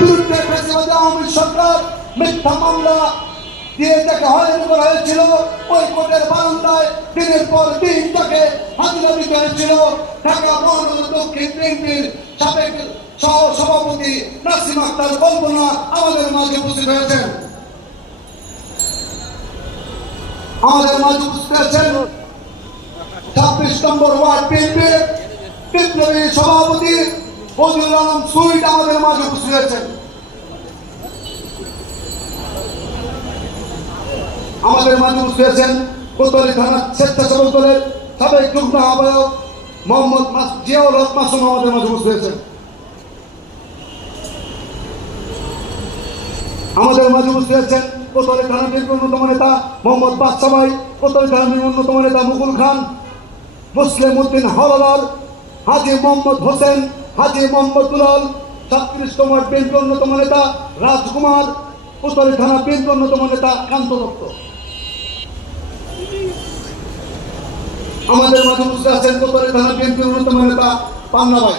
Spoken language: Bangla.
বিরুদ্ধে ফ্যাসিবাদী আওয়ামী সরকার মিথ্যা মামলা দিয়ে তাকে হয়রানি করা হয়েছিল। ওই কোর্টের বারান্দায় দিনের পর দিন তাকে হাজিরা দিতে হয়েছিল। ঢাকা মহানগর দক্ষিণ বিএনপির সাবেক সহ সভাপতি নাসিম আক্তার কল্পনা আমাদের মাঝে উপস্থিত হয়েছেন। আমাদের মাঝে উপস্থিত আছেন 26 নম্বর ওয়ার্ড বিএনপির বিপ্লবী সভাপতি ফজলুল আলম সুইট আমাদের মাঝে উপস্থিত হয়েছেন। আমাদের মাঝে উপস্থিত আছেন কোতোয়ালি থানা স্বেচ্ছাসেবক দলের সাবেক যুগ্ম আহ্বায়ক মোহাম্মদ জিয়াউল হক মাসুম আমাদের মাঝে উপস্থিত আছেন। আমাদের মাঝে উপস্থিত আছেন কোতোয়ালি থানা বিএনপির অন্যতম নেতা মোহাম্মদ বাদশা ভাই, কোতোয়ালি থানা বিএনপির অন্যতম নেতা মুকুল খান, মুসলিম উদ্দিন হলদার, হাজী মোহাম্মদ হোসেন, হাজী মোহাম্মদ দুলাল, 36 নম্বর বিএনপির অন্যতম নেতা রাজকুমার, কোতোয়ালি থানা বিএনপির অন্যতম নেতা কান্ত দত্ত। আমাদের মাঝে উপস্থিত আছেন কোতোয়ালি থানা বিএনপির অন্যতম নেতা পান্না ভাই।